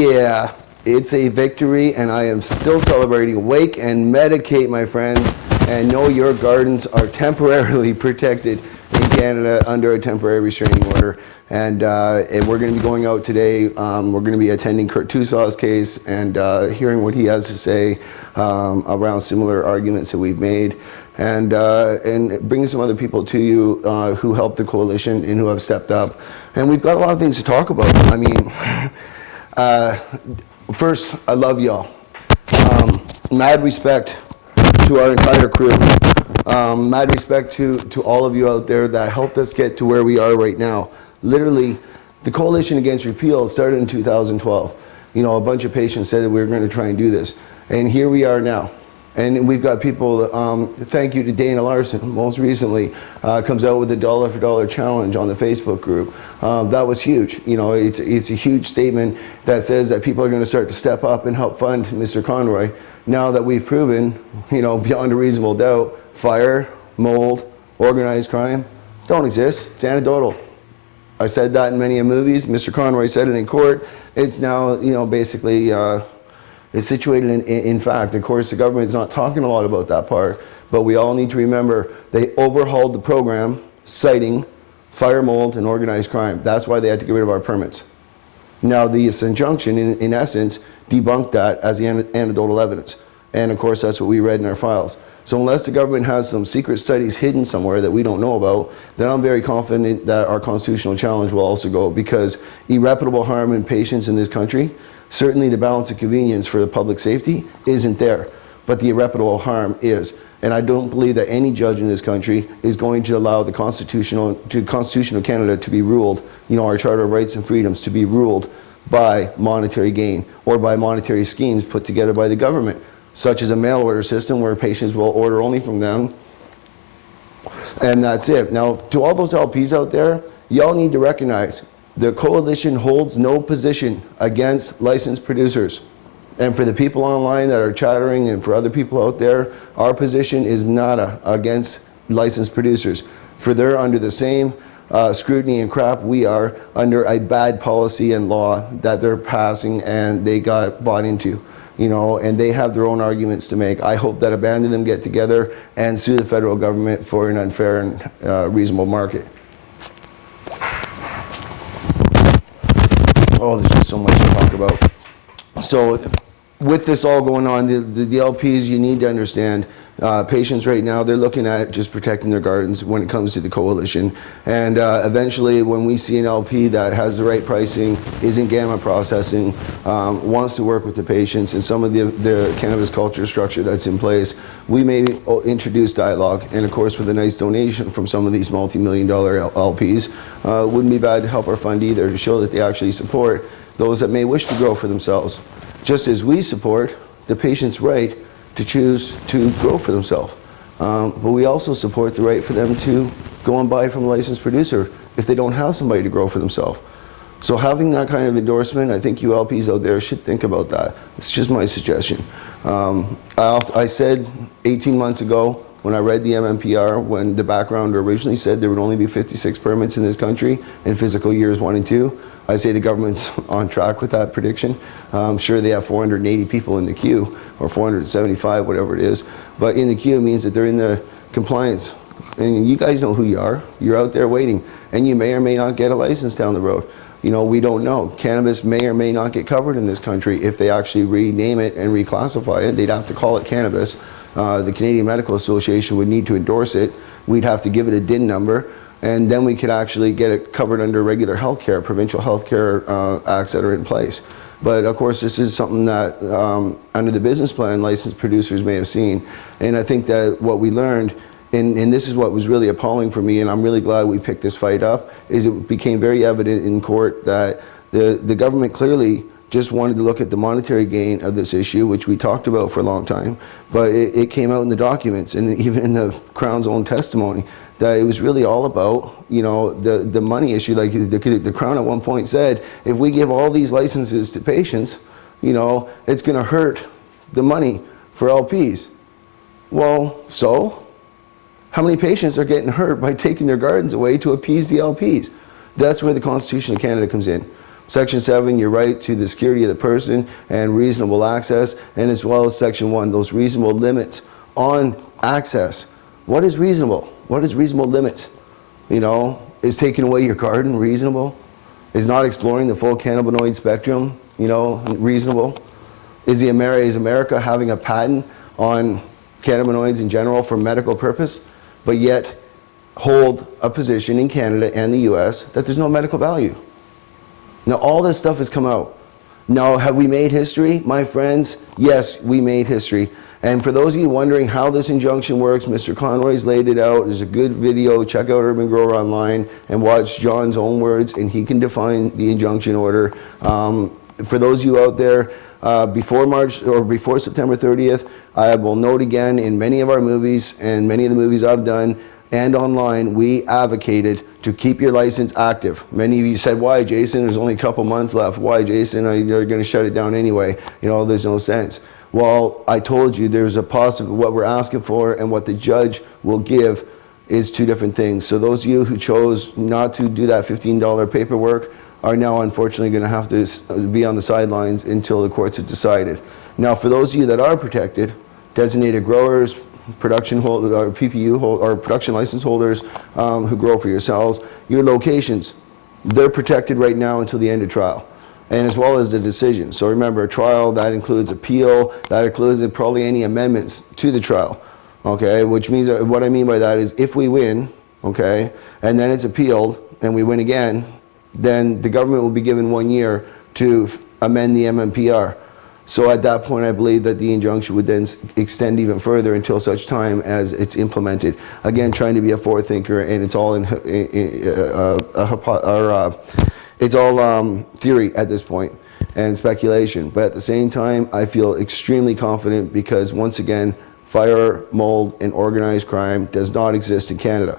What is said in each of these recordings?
Yeah, it's a victory, and I am still celebrating. Wake and medicate, my friends, and know your gardens are temporarily protected in Canada under a temporary restraining order. And we're going to be going out today. We're going to be attending Kurt Tusaw's case and hearing what he has to say around similar arguments that we've made, and bringing some other people to you who helped the coalition and who have stepped up. And we've got a lot of things to talk about. I mean, first, I love y'all. Mad respect to our entire crew. Mad respect to all of you out there that helped us get to where we are right now. Literally, the Coalition Against Repeal started in 2012. You know, a bunch of patients said that we were going to try and do this. And here we are now. And we've got people, thank you to Dana Larson, most recently, comes out with a dollar for dollar challenge on the Facebook group. That was huge. You know, it's a huge statement that says that people are going to start to step up and help fund Mr. Conroy. Now that we've proven, you know, beyond a reasonable doubt, fire, mold, organized crime don't exist. It's anecdotal. I said that in many movies. Mr. Conroy said it in court. It's now, you know, basically, it's situated in fact. Of course, the government's not talking a lot about that part, but we all need to remember they overhauled the program citing fire, mold, and organized crime. That's why they had to get rid of our permits. Now, the Injunction, in essence, debunked that as the anecdotal evidence. And of course, that's what we read in our files. So unless the government has some secret studies hidden somewhere that we don't know about, then I'm very confident that our constitutional challenge will also go, because irreparable harm in patients in this country, certainly the balance of convenience for the public safety isn't there, but the irreparable harm is. And I don't believe that any judge in this country is going to allow the Constitution of Canada to be ruled, you know, our Charter of Rights and Freedoms to be ruled by monetary gain or by monetary schemes put together by the government, such as a mail order system where patients will order only from them, and that's it. Now, to all those LPs out there, y'all need to recognize the coalition holds no position against licensed producers. And for the people online that are chattering, and for other people out there, our position is nada against licensed producers. For they're under the same scrutiny and crap we are under a bad policy and law that they're passing and they got bought into. You know, and they have their own arguments to make. I hope that abandon them get together and sue the federal government for an unfair and reasonable market. Oh, there's just so much to talk about. So with this all going on, the LPs, you need to understand, patients right now, they're looking at just protecting their gardens when it comes to the coalition. And eventually, when we see an LP that has the right pricing, isn't gamma processing, wants to work with the patients and some of the cannabis culture structure that's in place, we may introduce dialogue. And of course, with a nice donation from some of these multi-million-dollar LPs, wouldn't be bad to help our fund either, to show that they actually support those that may wish to grow for themselves. Just as we support the patient's right to choose to grow for themselves. But we also support the right for them to go and buy from a licensed producer if they don't have somebody to grow for themselves. So having that kind of endorsement, I think you LPs out there should think about that. It's just my suggestion. I said 18 months ago when I read the MMPR, when the background originally said there would only be 56 permits in this country in fiscal years 1 and 2, I say the government's on track with that prediction. I'm sure they have 480 people in the queue, or 475, whatever it is. But in the queue means that they're in the compliance. And you guys know who you are. You're out there waiting. And you may or may not get a license down the road. You know, we don't know. Cannabis may or may not get covered in this country. If they actually rename it and reclassify it, they'd have to call it cannabis. The Canadian Medical Association would need to endorse it. We'd have to give it a DIN number. And then we could actually get it covered under regular healthcare, provincial healthcare acts that are in place. But of course, this is something that under the business plan, licensed producers may have seen. And I think that what we learned, and this is what was really appalling for me, and I'm really glad we picked this fight up, is it became very evident in court that the government clearly just wanted to look at the monetary gain of this issue, which we talked about for a long time, but it came out in the documents and even in the Crown's own testimony that it was really all about, you know, the money issue. Like the Crown at one point said, if we give all these licenses to patients, you know, it's going to hurt the money for LPs. Well, so how many patients are getting hurt by taking their gardens away to appease the LPs? That's where the Constitution of Canada comes in. Section 7, your right to the security of the person and reasonable access, and as well as Section 1, those reasonable limits on access. What is reasonable? What is reasonable limits? You know, is taking away your garden reasonable? Is not exploring the full cannabinoid spectrum, you know, reasonable? Is America having a patent on cannabinoids in general for medical purpose, but yet hold a position in Canada and the US that there's no medical value? Now all this stuff has come out. Now have we made history? My friends, yes, we made history. And for those of you wondering how this injunction works, Mr. Conroy's laid it out. There's a good video. Check out Urban Grower online and watch John's own words, and he can define the injunction order. For those of you out there, before March or before September 30th, I will note again, in many of our movies and many of the movies I've done and online, we advocated to keep your license active. Many of you said, why, Jason? There's only a couple months left. Why, Jason? They're going to shut it down anyway. You know, there's no sense. Well, I told you there's a possible, what we're asking for and what the judge will give is two different things. So those of you who chose not to do that $15 paperwork are now unfortunately going to have to be on the sidelines until the courts have decided. Now, for those of you that are protected, designated growers, production holders, or PPU or production license holders who grow for yourselves, your locations, they're protected right now until the end of trial, and as well as the decision. So remember, a trial, that includes appeal, that includes probably any amendments to the trial, okay? Which means, what I mean by that is if we win, okay, and then it's appealed and we win again, then the government will be given 1 year to amend the MMPR. So at that point, I believe that the injunction would then extend even further until such time as it's implemented. Again, trying to be a forward thinker, and it's all it's all theory at this point and speculation. But at the same time, I feel extremely confident because once again, fire, mold, and organized crime does not exist in Canada.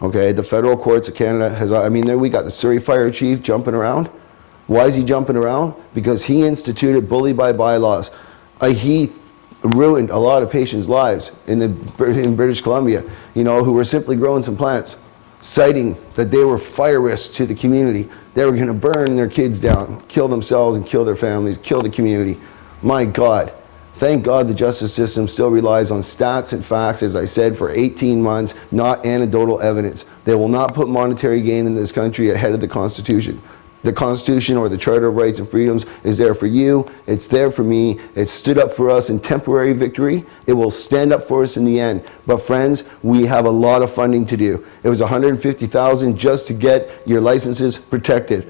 Okay, the federal courts of Canada has, I mean, there we got the Surrey fire chief jumping around. Why is he jumping around? Because he instituted bully by bylaws. He ruined a lot of patients' lives in British Columbia, you know, who were simply growing some plants, citing that they were fire risks to the community. They were going to burn their kids down, kill themselves and kill their families, kill the community. My God. Thank God the justice system still relies on stats and facts, as I said, for 18 months, not anecdotal evidence. They will not put monetary gain in this country ahead of the Constitution. The Constitution or the Charter of Rights and Freedoms is there for you. It's there for me. It stood up for us in temporary victory. It will stand up for us in the end. But friends, we have a lot of funding to do. It was $150,000 just to get your licenses protected.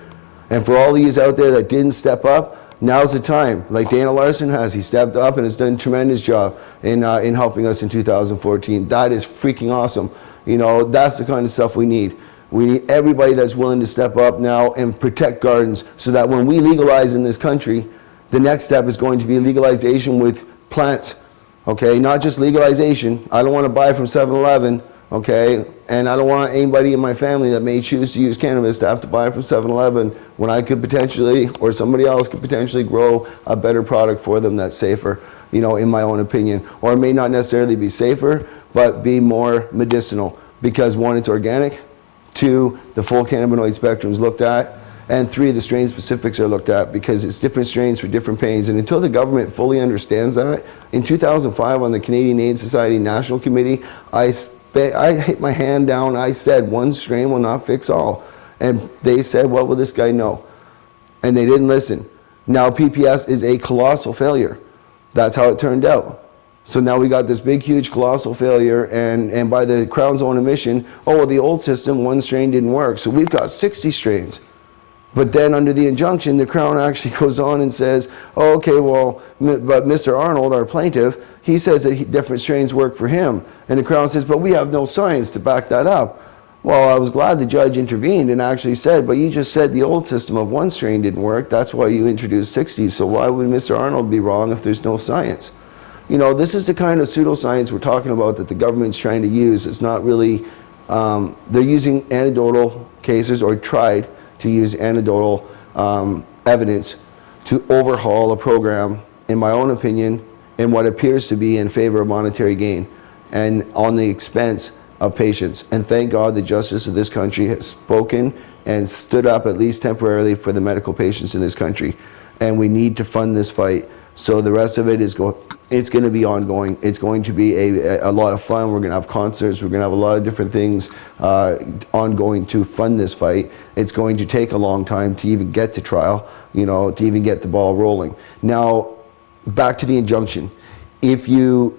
And for all of you out there that didn't step up, now's the time. Like Dana Larson has, he stepped up and has done a tremendous job in helping us in 2014. That is freaking awesome. You know, that's the kind of stuff we need. We need everybody that's willing to step up now and protect gardens so that when we legalize in this country, the next step is going to be legalization with plants, okay? Not just legalization. I don't want to buy from 7-Eleven, okay? And I don't want anybody in my family that may choose to use cannabis to have to buy from 7-Eleven when I could potentially, or somebody else could potentially grow a better product for them that's safer, you know, in my own opinion. Or it may not necessarily be safer, but be more medicinal because one, it's organic. 2, the full cannabinoid spectrum is looked at, and 3, the strain specifics are looked at because it's different strains for different pains. And until the government fully understands that, in 2005 on the Canadian AIDS Society National Committee, I hit my hand down, I said one strain will not fix all. And they said, what will this guy know? And they didn't listen. Now PPS is a colossal failure. That's how it turned out. So now we got this big, huge, colossal failure, and by the Crown's own admission, oh, well, the old system, one strain didn't work. So we've got 60 strains. But then under the injunction, the Crown actually goes on and says, oh, okay, well, but Mr. Arnold, our plaintiff, he says that different strains work for him. And the Crown says, but we have no science to back that up. Well, I was glad the judge intervened and actually said, but you just said the old system of one strain didn't work. That's why you introduced 60. So why would Mr. Arnold be wrong if there's no science? You know, this is the kind of pseudoscience we're talking about that the government's trying to use. It's not really, they're using anecdotal cases or tried to use anecdotal evidence to overhaul a program, in my own opinion, in what appears to be in favor of monetary gain and on the expense of patients. And thank God the justice of this country has spoken and stood up, at least temporarily, for the medical patients in this country. And we need to fund this fight. So the rest of it is it's going to be ongoing. It's going to be a lot of fun. We're going to have concerts. We're going to have a lot of different things ongoing to fund this fight. It's going to take a long time to even get to trial, you know, to even get the ball rolling. Now, back to the injunction. If you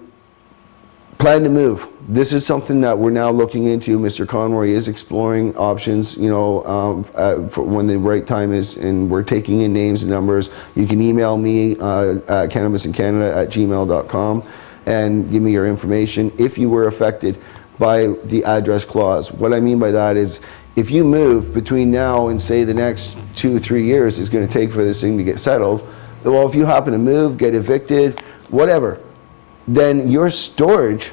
plan to move, this is something that we're now looking into. Mr. Conroy is exploring options, you know, for when the right time is, and we're taking in names and numbers. You can email me at cannabisincanada@gmail.com and give me your information if you were affected by the address clause. What I mean by that is, if you move between now and say the next 2-3 years is going to take for this thing to get settled, well, if you happen to move, get evicted, whatever, then your storage,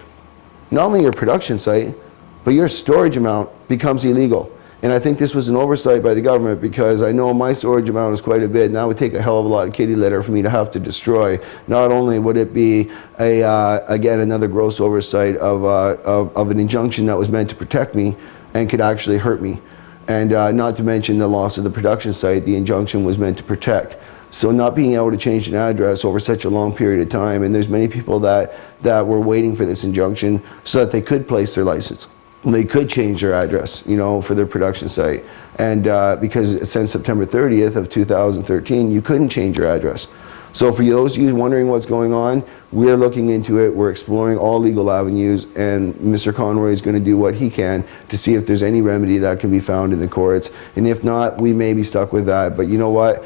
not only your production site, but your storage amount becomes illegal. And I think this was an oversight by the government, because I know my storage amount is quite a bit, and that would take a hell of a lot of kitty litter for me to have to destroy. Not only would it be again, another gross oversight of an injunction that was meant to protect me and could actually hurt me. And not to mention the loss of the production site the injunction was meant to protect. So not being able to change an address over such a long period of time, and there's many people that were waiting for this injunction so that they could place their license. They could change their address, you know, for their production site. And because since September 30th of 2013, you couldn't change your address. So for those of you wondering what's going on, we're looking into it. We're exploring all legal avenues, and Mr. Conroy is going to do what he can to see if there's any remedy that can be found in the courts. And if not, we may be stuck with that. But you know what?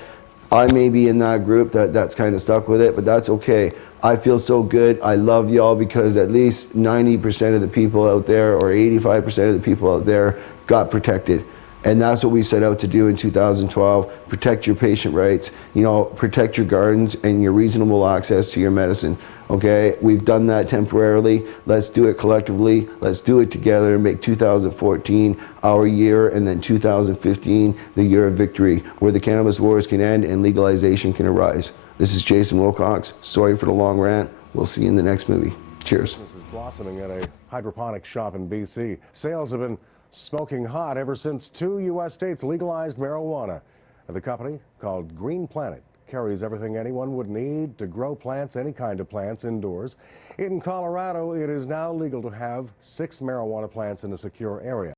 I may be in that group that's kind of stuck with it, but that's okay. I feel so good. I love y'all, because at least 90% of the people out there, or 85% of the people out there, got protected. And that's what we set out to do in 2012. Protect your patient rights, you know, protect your gardens and your reasonable access to your medicine. Okay, we've done that temporarily. Let's do it collectively. Let's do it together and make 2014 our year, and then 2015 the year of victory, where the cannabis wars can end and legalization can arise. This is Jason Wilcox. Sorry for the long rant. We'll see you in the next movie. Cheers. This is blossoming at a hydroponic shop in BC. Sales have been smoking hot ever since 2 U.S. states legalized marijuana. The company, called Green Planet, carries everything anyone would need to grow plants, any kind of plants, indoors. In Colorado, it is now legal to have 6 marijuana plants in a secure area.